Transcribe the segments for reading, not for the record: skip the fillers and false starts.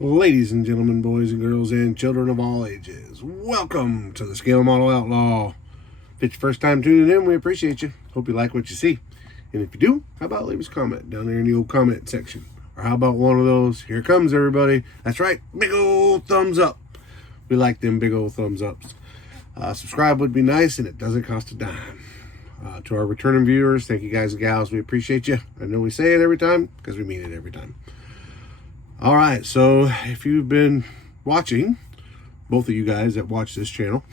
Ladies and gentlemen, boys and girls, and children of all ages, welcome to the Scale Model Outlaw. If it's your first time tuning in, we appreciate you. Hope you like what you see. And if you do, how about leave us a comment down there in the old comment section? Or how about one of those, here comes everybody. That's right, big old thumbs up. We like them big old thumbs ups. Subscribe would be nice, and it doesn't cost a dime. To our returning viewers, thank you guys and gals. We appreciate you. I know we say it every time because we mean it every time. All right, so if you've been watching, both of you guys that watch this channel,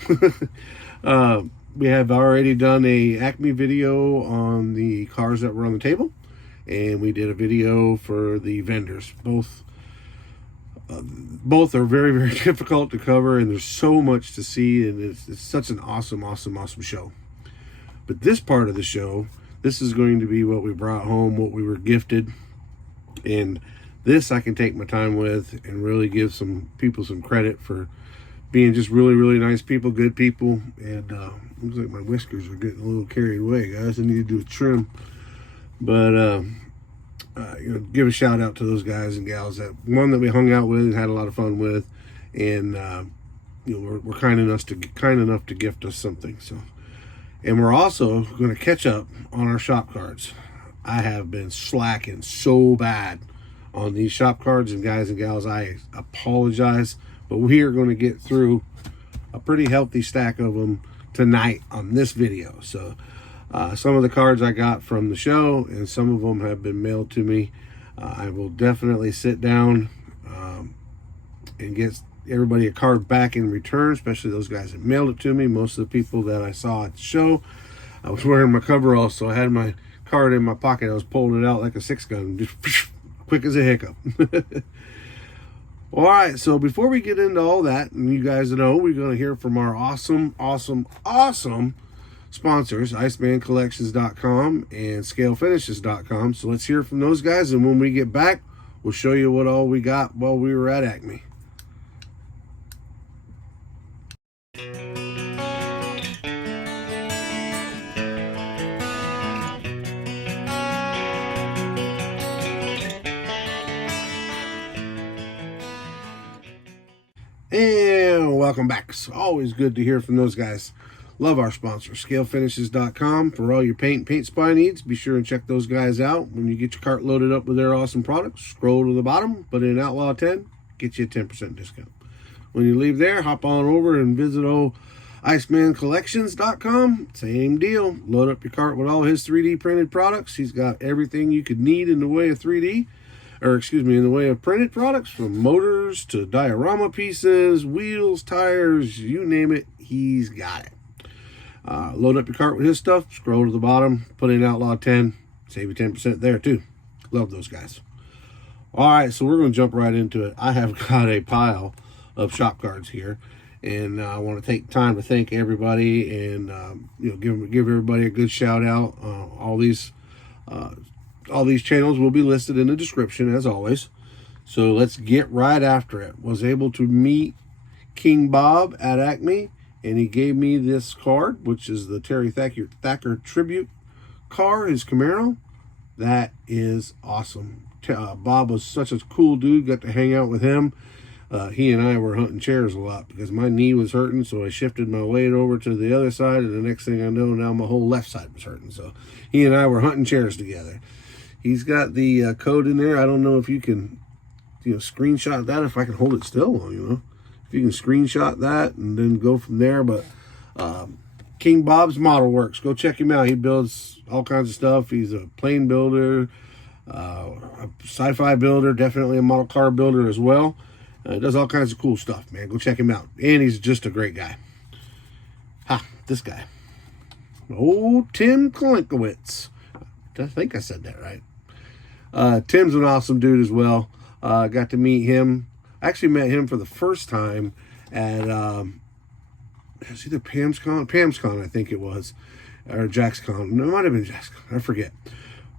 we have already done a ACME video on the cars that were on the table, and we did a video for the vendors. Both are very, very difficult to cover, and there's so much to see, and it's such an awesome show. But this part of the show, this is going to be what we brought home, what we were gifted, and this I can take my time with and really give some people some credit for being just really, really nice people, good people. And looks like my whiskers are getting a little carried away, guys. I need to do a trim. But give a shout out to those guys and gals, that one that we hung out with and had a lot of fun with, and we're kind enough to gift us something. So, and we're also going to catch up on our shop cards. I have been slacking so bad on these shop cards, and guys and gals, I apologize, but we are going to get through a pretty healthy stack of them tonight on this video. So some of the cards I got from the show, and some of them have been mailed to me. I will definitely sit down and get everybody a card back in return, especially those guys that mailed it to me. Most of the people that I saw at the show, I was wearing my coveralls, so I had my card in my pocket. I was pulling it out like a 6-gun, just quick as a hiccup. All right, so before we get into all that, and you guys know, we're going to hear from our awesome sponsors, IcemanCollections.com and ScaleFinishes.com. So let's hear from those guys, and when we get back, we'll show you what all we got while we were at ACME. And welcome back. It's always good to hear from those guys. Love our sponsor, ScaleFinishes.com, for all your paint supply needs. Be sure and check those guys out. When you get your cart loaded up with their awesome products, scroll to the bottom, put in Outlaw 10, get you a 10% discount. When you leave there, hop on over and visit IcemanCollections.com. Same deal. Load up your cart with all his 3D printed products. He's got everything you could need in the way of 3D. In the way of printed products, from motors to diorama pieces, wheels, tires, you name it, he's got it. Load up your cart with his stuff, scroll to the bottom, put in Outlaw 10, save you 10% there too. Love those guys. All right, so we're going to jump right into it. I have got a pile of shop cards here, and I want to take time to thank everybody, and give everybody a good shout out. All these channels will be listed in the description, as always. So let's get right after it. Was able to meet King Bob at ACME, and he gave me this card, which is the Terry Thacker tribute car, his Camaro. That is awesome. Bob was such a cool dude. Got to hang out with him. He and I were hunting chairs a lot because my knee was hurting, so I shifted my weight over to the other side, and the next thing I know, now my whole left side was hurting. So he and I were hunting chairs together. He's got the code in there. I don't know if you can, screenshot that, if I can hold it still, if you can screenshot that and then go from there. But King Bob's Model Works, go check him out. He builds all kinds of stuff. He's a plane builder, a sci-fi builder, definitely a model car builder as well. Does all kinds of cool stuff, man. Go check him out. And he's just a great guy. This guy. Old Tim Kenowitz. I think I said that right. Tim's an awesome dude as well. Got to meet him. I actually met him for the first time at it was either Pam's Con, I think it was, or Jack's Con. No, it might have been Jack's Con. I forget.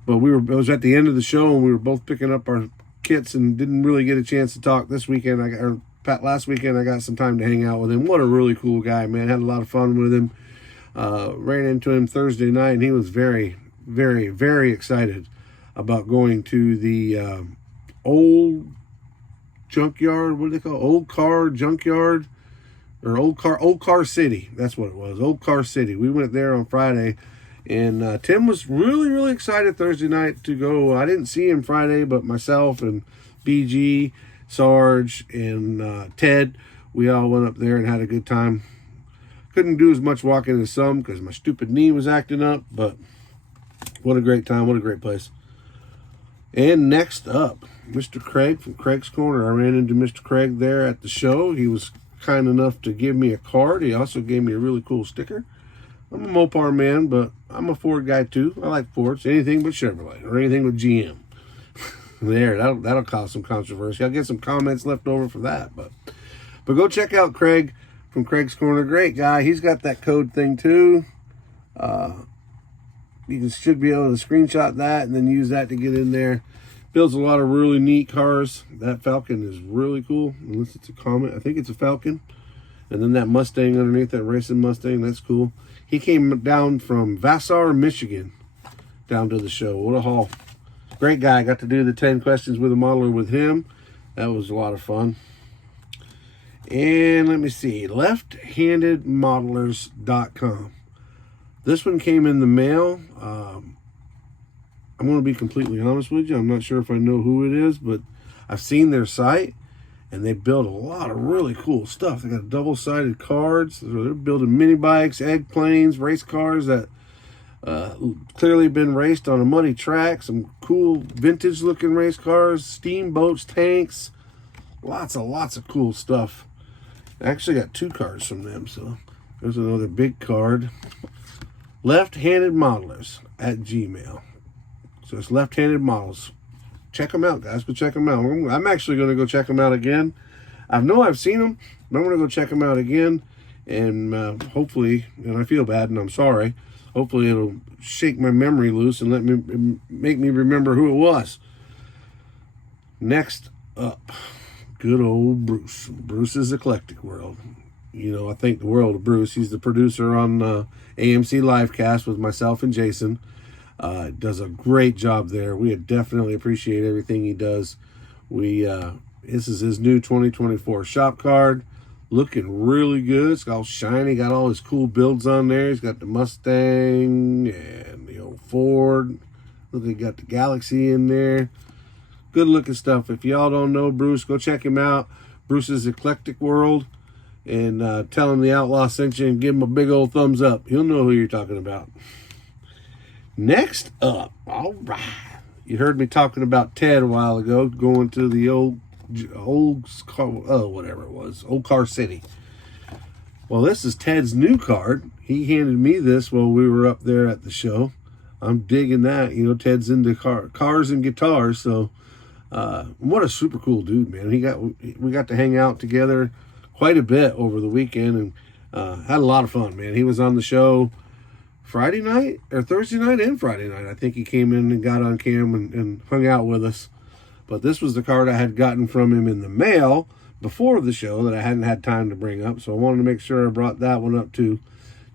But it was at the end of the show, and we were both picking up our kits and didn't really get a chance to talk this weekend. Last weekend, I got some time to hang out with him. What a really cool guy, man. Had a lot of fun with him. Ran into him Thursday night, and he was very, very, very excited about going to the old junkyard. What do they call it? Old car junkyard, or old car city. That's what it was. Old Car City. We went there on Friday, and Tim was really excited Thursday night to go. I didn't see him Friday, but myself and BG, Sarge, and Ted, we all went up there and had a good time. Couldn't do as much walking as some because my stupid knee was acting up, but what a great time. What a great place. And next up, Mr. Craig from Craig's Corner. I ran into Mr. Craig there at the show. He was kind enough to give me a card. He also gave me a really cool sticker. I'm a Mopar man, but I'm a Ford guy too. I like Fords, anything but Chevrolet or anything with GM. There, that'll cause some controversy. I'll get some comments left over for that, but go check out Craig from Craig's Corner. Great guy. He's got that code thing too. You should be able to screenshot that and then use that to get in there. Builds a lot of really neat cars. That Falcon is really cool, unless it's a Comet. I think it's a Falcon. And then that Mustang underneath, that racing Mustang, that's cool. He came down from Vassar, Michigan, down to the show. What a haul. Great guy. Got to do the 10 questions with a modeler with him. That was a lot of fun. And let me see, LeftHandedModelers.com. This one came in the mail. I'm going to be completely honest with you. I'm not sure if I know who it is, but I've seen their site, and they build a lot of really cool stuff. They got double-sided cards. They're building mini bikes, egg planes, race cars that clearly been raced on a muddy track. Some cool vintage-looking race cars, steamboats, tanks, lots of cool stuff. I actually got 2 cards from them, so there's another big card. Left-Handed Modelers at Gmail. So it's Left-Handed Models. Check them out, guys. Go check them out. I'm actually going to go check them out again. I know I've seen them, but I'm going to go check them out again. And hopefully, and I feel bad and I'm sorry, hopefully it'll shake my memory loose and make me remember who it was. Next up, good old Bruce. Bruce's Eclectic World. You know, I think the world of Bruce. He's the producer on AMC Livecast with myself and Jason. Does a great job there. We definitely appreciate everything he does. This is his new 2024 shop card. Looking really good. It's all shiny. Got all his cool builds on there. He's got the Mustang and the old Ford. Look, he got the Galaxy in there. Good looking stuff. If y'all don't know Bruce, go check him out. Bruce's Eclectic World. And tell him the Outlaw sent you and give him a big old thumbs up. He'll know who you're talking about. Next up, all right. You heard me talking about Ted a while ago, going to the old Car City. Well, this is Ted's new card. He handed me this while we were up there at the show. I'm digging that. You know, Ted's into cars and guitars, so what a super cool dude, man. We got to hang out together quite a bit over the weekend and had a lot of fun, man. He was on the show Friday night or Thursday night and Friday night. I think he came in and got on cam and hung out with us. But this was the card I had gotten from him in the mail before the show that I hadn't had time to bring up. So I wanted to make sure I brought that one up too.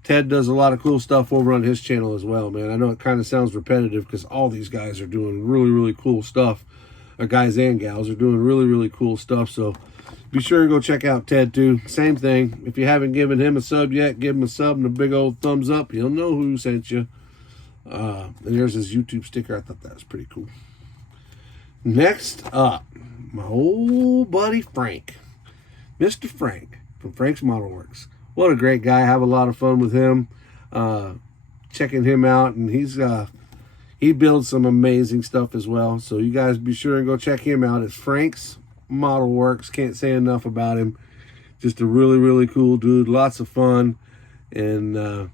Ted does a lot of cool stuff over on his channel as well, man. I know it kind of sounds repetitive because all these guys are doing really cool stuff. Guys and gals are doing really cool stuff. So be sure and go check out Ted too. Same thing. If you haven't given him a sub yet, give him a sub and a big old thumbs up. He'll know who sent you. And there's his YouTube sticker. I thought that was pretty cool. Next up, my old buddy Frank. Mr. Frank from Frank's Model Works. What a great guy. Have a lot of fun with him. Checking him out. And he builds some amazing stuff as well. So you guys be sure and go check him out. It's Frank's Model Works. Can't say enough about him. Just a really cool dude. Lots of fun. And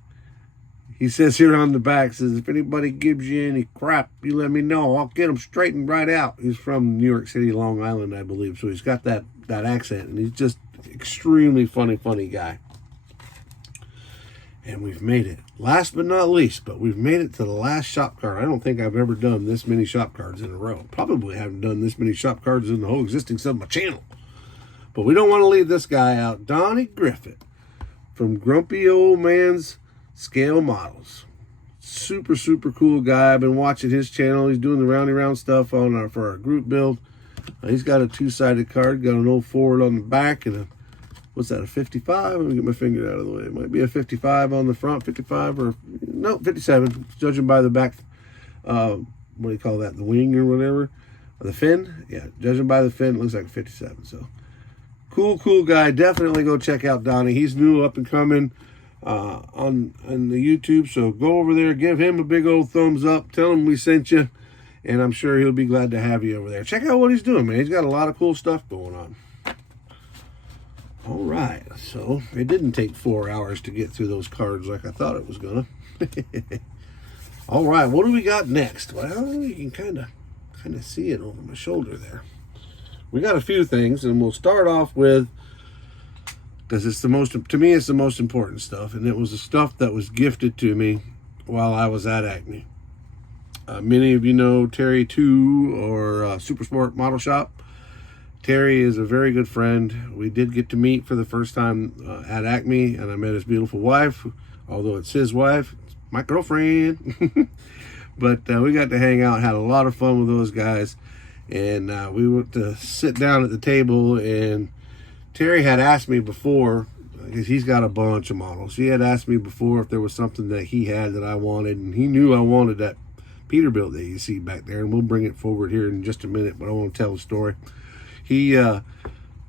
he says here on the back, says, if anybody gives you any crap, you let me know. I'll get them straightened right out. He's from New York City, Long Island, I believe. So he's got that accent. And he's just extremely funny guy. And we've made it. Last but not least, but we've made it to the last shop card. I don't think I've ever done this many shop cards in a row. Probably haven't done this many shop cards in the whole existence of my channel. But we don't want to leave this guy out. Donnie Griffin from Grumpy Old Man's Scale Models. Super cool guy. I've been watching his channel. He's doing the round stuff for our group build. He's got a two-sided card, got an old Ford on the back, and a, what's that, a 55? Let me get my finger out of the way. It might be a 55 on the front, 55 or, no, 57, judging by the back, what do you call that, the wing or whatever, or the fin? Yeah, judging by the fin, it looks like a 57, so. Cool guy. Definitely go check out Donnie. He's new, up and coming on the YouTube, so go over there, give him a big old thumbs up, tell him we sent you, and I'm sure he'll be glad to have you over there. Check out what he's doing, man. He's got a lot of cool stuff going on. All right, so it didn't take 4 hours to get through those cards like I thought it was gonna. All right, what do we got next? Well, you can kind of see it over my shoulder there. We got a few things, and we'll start off with, because it's the most, to me, it's the most important stuff, and it was the stuff that was gifted to me while I was at ACME. Many of you know Terry 2 or Super Sport Model Shop. Terry is a very good friend. We did get to meet for the first time at ACME, and I met his beautiful wife, although it's his wife, it's my girlfriend. But we got to hang out, had a lot of fun with those guys, and we went to sit down at the table, and Terry had asked me before, because he's got a bunch of models. He had asked me before if there was something that he had that I wanted, and he knew I wanted that Peterbilt that you see back there, and we'll bring it forward here in just a minute, but I want to tell the story. He, yeah,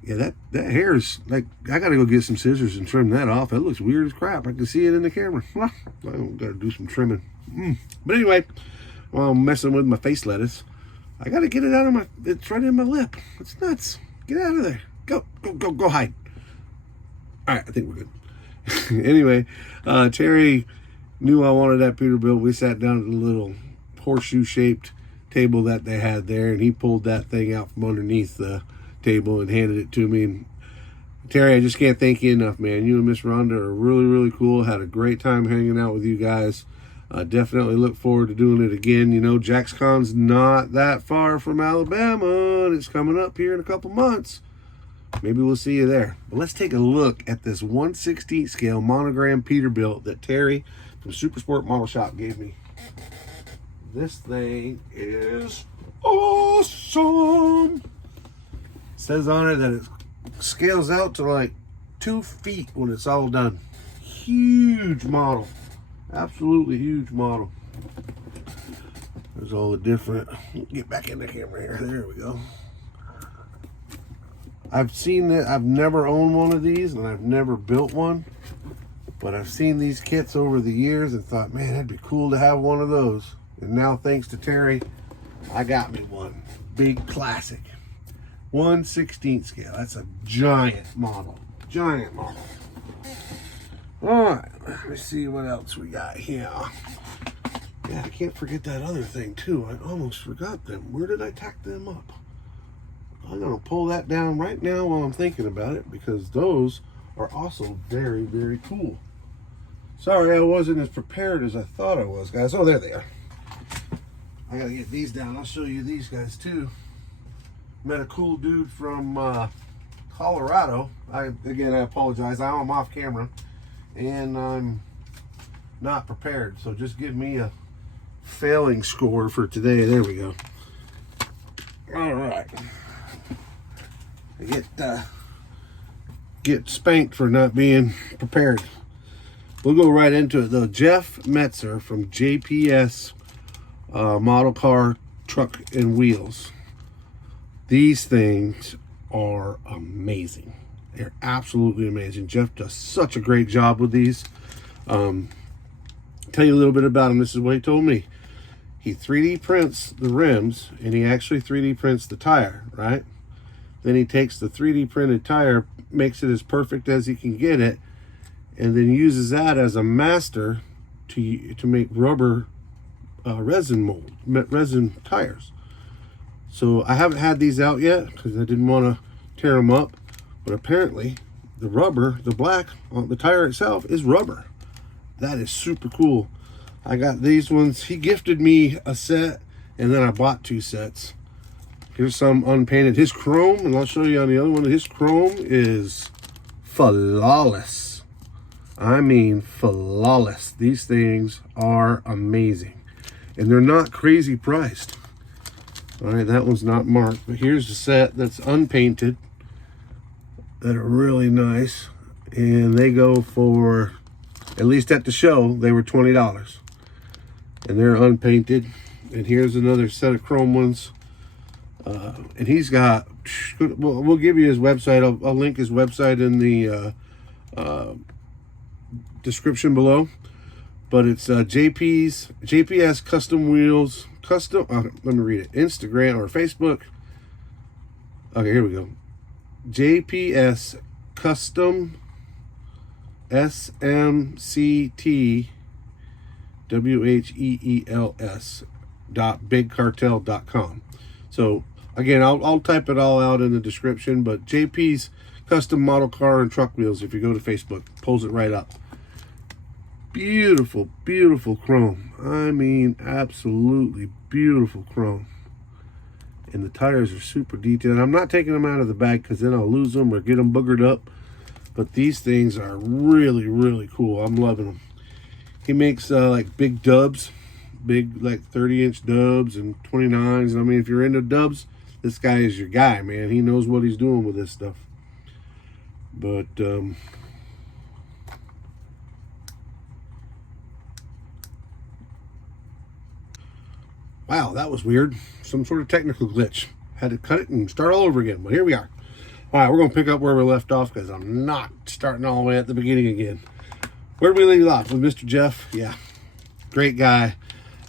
that hair is like, I got to go get some scissors and trim that off. That looks weird as crap. I can see it in the camera. I got to do some trimming. But anyway, while I'm messing with my face lettuce, I got to get it out of it's right in my lip. It's nuts. Get out of there. Go hide. All right, I think we're good. Anyway, Terry knew I wanted that Peterbilt. We sat down at the little horseshoe-shaped table that they had there, and he pulled that thing out from underneath the table and handed it to me. And Terry, I just can't thank you enough, man. You and Miss Rhonda are really cool. Had a great time hanging out with you guys. Definitely look forward to doing it again. You know, JaxCon's not that far from Alabama, and it's coming up here in a couple months. Maybe we'll see you there. But let's take a look at this 1/16 scale monogram Peterbilt that Terry from Super Sport Model Shop gave me. This thing is awesome. It says on it that it scales out to like 2 feet when it's all done. Huge model. Absolutely huge model. There's all the different, get back in the camera here. There we go. I've seen it. I've never owned one of these, and I've never built one, but I've seen these kits over the years and thought, man, that'd be cool to have one of those. And now, thanks to Terry, I got me one. Big classic. 1/16 scale. That's a giant model. Giant model. All right, let me see what else we got here. Yeah, I can't forget that other thing too. I almost forgot them. Where did I tack them up? I'm gonna pull that down right now while I'm thinking about it, because those are also very cool. Sorry, I wasn't as prepared as I thought I was, guys. Oh, there they are. I gotta get these down. I'll show you these guys too. Met a cool dude from Colorado. I apologize. I'm off camera and I'm not prepared, so just give me a failing score for today. There we go. All right. I get spanked for not being prepared. We'll go right into it though. Jeff Metzer from JPS Model Car Truck and Wheels. These things are amazing. They're absolutely amazing. Jeff does such a great job with these. Tell you a little bit about him. This is what he told me. He 3D prints the rims, and he actually 3D prints the tire, right? Then he takes the 3D printed tire, makes it as perfect as he can get it, and then uses that as a master to make rubber resin tires. So I haven't had these out yet because I didn't want to tear them up, but apparently the rubber, the black on the tire itself, is rubber. That is super cool. I got these ones. He gifted me a set, and then I bought 2 sets. Here's some unpainted. His chrome, and I'll show you on the other one, his chrome is flawless. I mean flawless. These things are amazing, and they're not crazy priced. All right, that one's not marked, but here's a set that's unpainted that are really nice, and they go for, at least at the show, they were $20, and they're unpainted. And here's another set of chrome ones, and he's got, we'll give you his website. I'll link his website in the description below, but it's JPS Custom Wheels, let me read it, Instagram or Facebook. Okay, here we go. JPS Custom SMCT WHEELS .bigcartel.com. So again, I'll type it all out in the description, but JP's Custom Model Car and Truck Wheels, if you go to Facebook, pulls it right up. Beautiful, beautiful chrome. I mean, absolutely beautiful chrome. And the tires are super detailed. I'm not taking them out of the bag because then I'll lose them or get them boogered up. But these things are really, really cool. I'm loving them. He makes like big dubs, big like 30-inch dubs and 29s. And I mean, if you're into dubs, this guy is your guy, man. He knows what he's doing with this stuff. But wow, that was weird. Some sort of technical glitch. Had to cut it and start all over again, but here we are. All right, we're going to pick up where we left off because I'm not starting all the way at the beginning again. Where did we leave off? With Mr. Jeff? Yeah, great guy.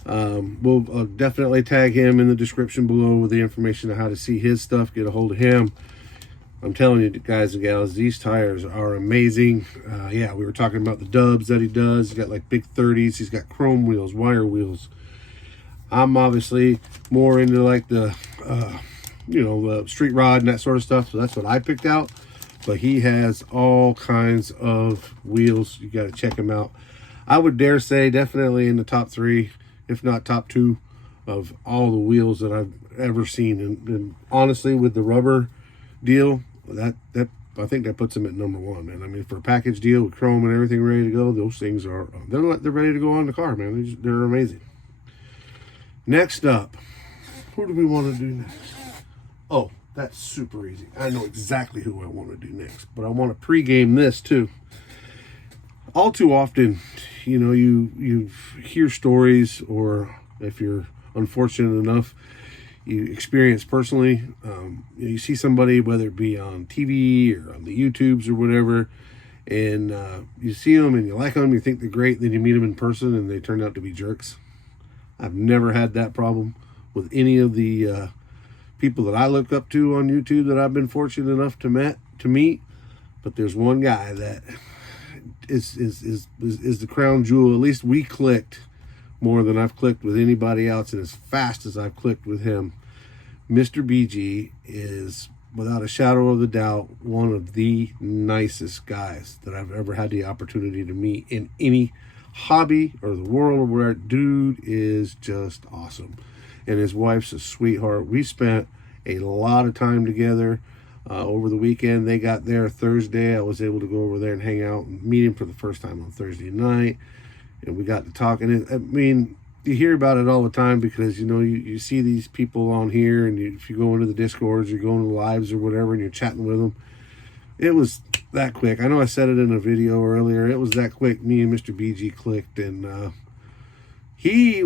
We'll definitely tag him in the description below with the information on how to see his stuff, get a hold of him. I'm telling you, guys and gals, these tires are amazing. Yeah, we were talking about the dubs that he does. He's got like big 30s. He's got chrome wheels, wire wheels. I'm obviously more into like the, the street rod and that sort of stuff. So that's what I picked out. But he has all kinds of wheels. You got to check him out. I would dare say definitely in the top 3, if not top 2, of all the wheels that I've ever seen. And honestly, with the rubber deal, that I think that puts him at number 1, man. I mean, for a package deal with chrome and everything ready to go, those things are, they're ready to go on the car, man. They're amazing. Next up, who do we want to do next? Oh, that's super easy. I know exactly who I want to do next, but I want to pregame this too. All too often, you hear stories, or if you're unfortunate enough, you experience personally, you see somebody, whether it be on TV or on the YouTubes or whatever, and you see them and you like them, you think they're great, then you meet them in person and they turn out to be jerks. I've never had that problem with any of the people that I look up to on YouTube that I've been fortunate enough to meet. But there's one guy that is the crown jewel. At least we clicked more than I've clicked with anybody else, and as fast as I've clicked with him. Mr. BG is, without a shadow of a doubt, one of the nicest guys that I've ever had the opportunity to meet in any hobby or the world or where. Dude is just awesome, and his wife's a sweetheart. We spent a lot of time together over the weekend. They got there Thursday. I was able to go over there and hang out and meet him for the first time on Thursday night, and we got to talking. I mean, you hear about it all the time because you see these people on here, and if you go into the Discords, you're going to the lives or whatever, and you're chatting with them. It was that quick. I know I said it in a video earlier. It was that quick. Me and Mr. BG clicked, and he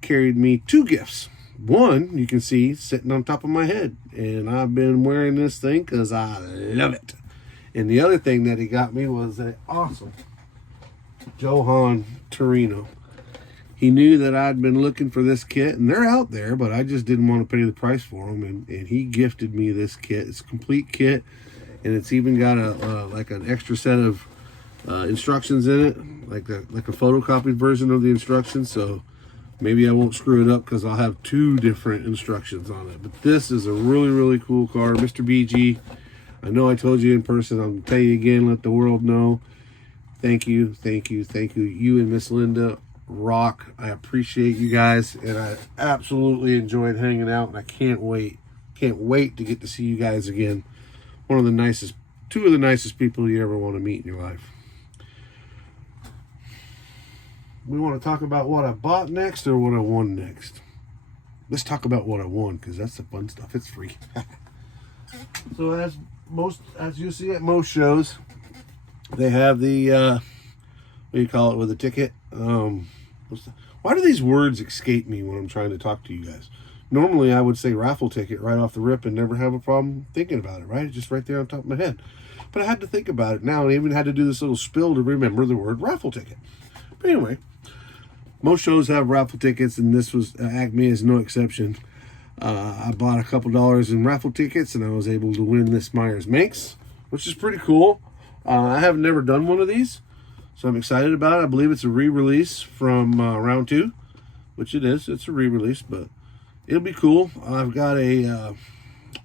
carried me 2 gifts. One, you can see sitting on top of my head, and I've been wearing this thing because I love it. And the other thing that he got me was an awesome Johan Torino. He knew that I'd been looking for this kit, and they're out there, but I just didn't want to pay the price for them, and he gifted me this kit. It's a complete kit. And it's even got like an extra set of instructions in it, like a photocopied version of the instructions. So maybe I won't screw it up because I'll have 2 different instructions on it. But this is a really, really cool car. Mr. BG, I know I told you in person. I'm going to tell you again, let the world know. Thank you, thank you, thank you. You and Miss Linda rock. I appreciate you guys, and I absolutely enjoyed hanging out, and I can't wait to get to see you guys again. One of the nicest, 2 of the nicest people you ever want to meet in your life. We want to talk about what I bought next or what I won next. let's talk about what I won, because that's the fun stuff. It's free. So as you see at most shows, they have the what do you call it with a ticket? Why do these words escape me when I'm trying to talk to you guys? Normally I would say raffle ticket right off the rip and never have a problem thinking about it, right? It's just right there on top of my head. But I had to think about it now, and I even had to do this little spill to remember the word raffle ticket. But anyway, most shows have raffle tickets, and this was ACME is no exception. I bought a couple dollars in raffle tickets, and I was able to win this Myers Manx, which is pretty cool. I have never done one of these, so I'm excited about it. I believe it's a re-release from round 2, which it is. It's a re-release, but it'll be cool. I've got a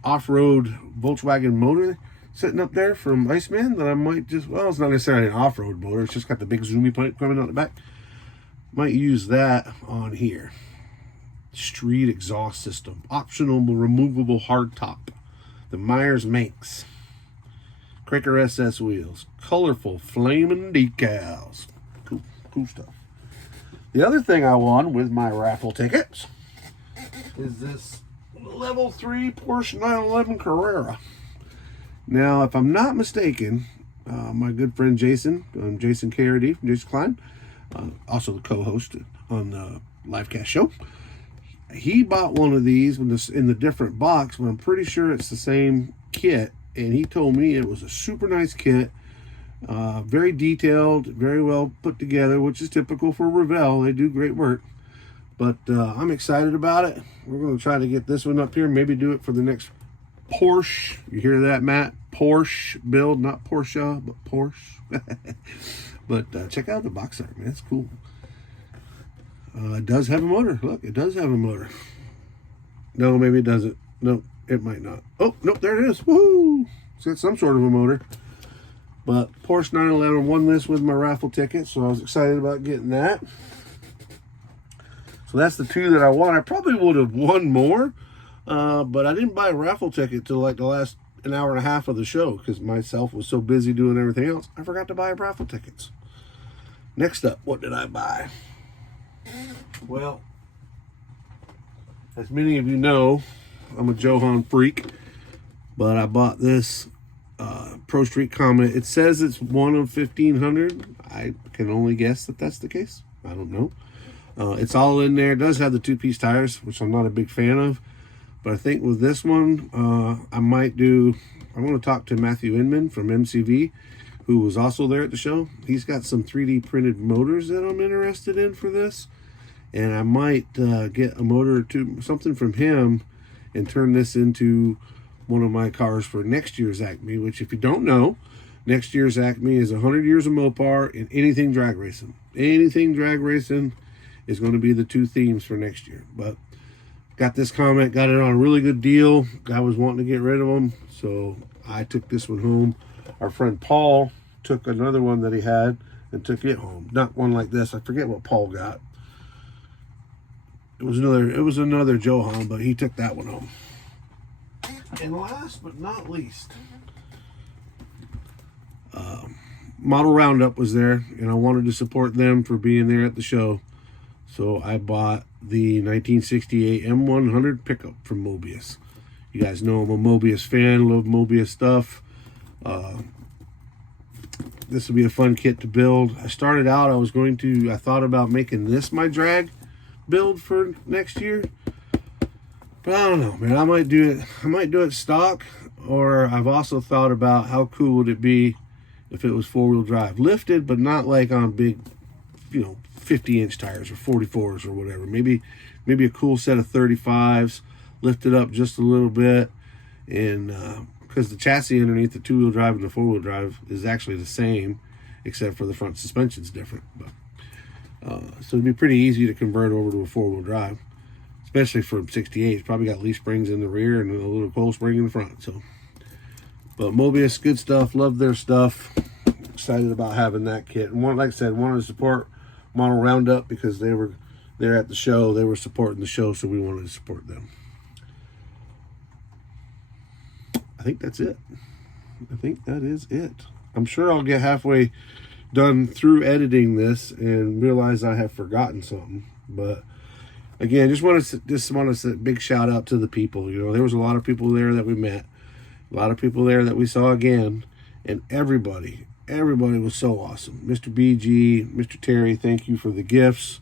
off-road Volkswagen motor sitting up there from Iceman that I might just, well, it's not necessarily an off-road motor. It's just got the big zoomy pipe coming out the back. Might use that on here. Street exhaust system. Optional removable hardtop. The Myers Manx. Cracker SS wheels. Colorful flaming decals. Cool stuff. The other thing I won with my raffle tickets is this level 3 Porsche 911 Carrera. Now, if I'm not mistaken, my good friend Jason, Jason KRD from Jason Klein, also the co-host on the Livecast show, he bought one of these in the different box, but I'm pretty sure it's the same kit, and he told me it was a super nice kit, very detailed, very well put together, which is typical for Revell. They do great work. But I'm excited about it. We're going to try to get this one up here, maybe do it for the next Porsche. You hear that, Matt? Porsche build, not Porsche, but Porsche. But check out the box art, man. It's cool. It does have a motor. Look, it does have a motor. No, maybe it doesn't. No, it might not. Oh, nope, there it is. Woo! It's got some sort of a motor. But Porsche 911 won this with my raffle ticket, so I was excited about getting that. So that's the 2 that I won. I probably would have won more, but I didn't buy a raffle ticket till like the last an hour and a half of the show because myself was so busy doing everything else. I forgot to buy raffle tickets. Next up, what did I buy? Well, as many of you know, I'm a Johan freak, but I bought this Pro Street Comet. It says it's one of 1,500. I can only guess that that's the case. I don't know. It's all in there. It does have the 2-piece tires, which I'm not a big fan of. But I think with this one, I'm going to talk to Matthew Inman from MCV, who was also there at the show. He's got some 3D printed motors that I'm interested in for this. And I might get a motor or two, something from him, and turn this into one of my cars for next year's ACME, which if you don't know, next year's ACME is 100 years of Mopar and anything drag racing. Anything drag racing is going to be the 2 themes for next year. But got this Comet, got it on a really good deal. Guy was wanting to get rid of them, so I took this one home. Our friend Paul took another one that he had and took it home. Not one like this. I forget what Paul got. It was another Johan, but he took that one home. And last but not least, Model Roundup was there, and I wanted to support them for being there at the show. So I bought the 1968 M100 pickup from Mobius. You guys know I'm a Mobius fan, love Mobius stuff. This will be a fun kit to build. I started out, I thought about making this my drag build for next year. But I don't know, man. I might do it stock, or I've also thought about how cool would it be if it was 4-wheel drive. Lifted, but not like on big, 50-inch tires or 44s or whatever. Maybe a cool set of 35s, lifted up just a little bit, and because the chassis underneath the 2-wheel drive and the 4-wheel drive is actually the same, except for the front suspension's different. But so it'd be pretty easy to convert over to a 4-wheel drive, especially for 68. It's probably got leaf springs in the rear and a little coil spring in the front. So, but Mobius, good stuff. Love their stuff. Excited about having that kit. And like I said, wanted to support Model Roundup because they were there at the show. They were supporting the show, so we wanted to support them. I think that's it. I think that is it. I'm sure I'll get halfway done through editing this and realize I have forgotten something. But again, just want to say a big shout out to the people. You know, there was a lot of people there that we met, a lot of people there that we saw again, and everybody was so awesome. Mr. BG, Mr. Terry, thank you for the gifts.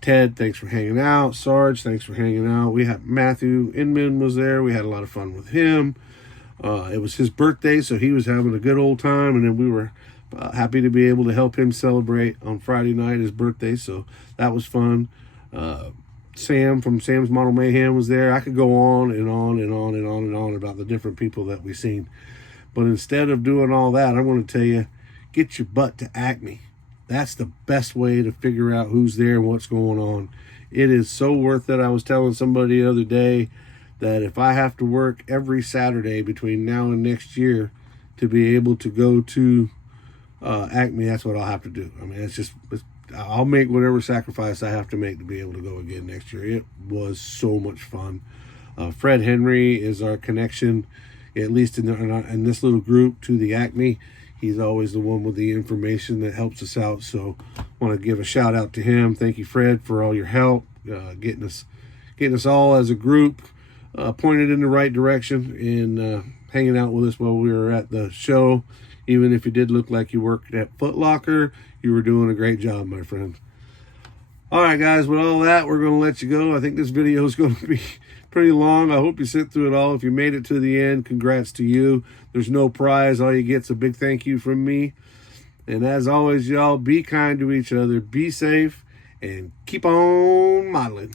Ted, thanks for hanging out. Sarge, thanks for hanging out. We had Matthew Inman was there. We had a lot of fun with him. It was his birthday, so he was having a good old time, and then we were happy to be able to help him celebrate on Friday night his birthday, so that was fun. Sam from Sam's Model Mayhem was there. I could go on and on and on and on and on about the different people that we've seen. But instead of doing all that, I want to tell you, get your butt to ACME. That's the best way to figure out who's there and what's going on. It is so worth it. I was telling somebody the other day that if I have to work every Saturday between now and next year to be able to go to ACME, that's what I'll have to do. I mean, I'll make whatever sacrifice I have to make to be able to go again next year. It was so much fun. Fred Henry is our connection, at least in this little group, to the ACME. He's always the one with the information that helps us out. So I want to give a shout out to him. Thank you, Fred, for all your help, getting us all as a group pointed in the right direction and hanging out with us while we were at the show. Even if you did look like you worked at Foot Locker, you were doing a great job, my friend. All right, guys, with all that, we're going to let you go. I think this video is going to be pretty long. I hope you sit through it all. If you made it to the end, congrats to you. There's no prize. All you get is a big thank you from me. And as always, y'all, be kind to each other, be safe, and keep on modeling.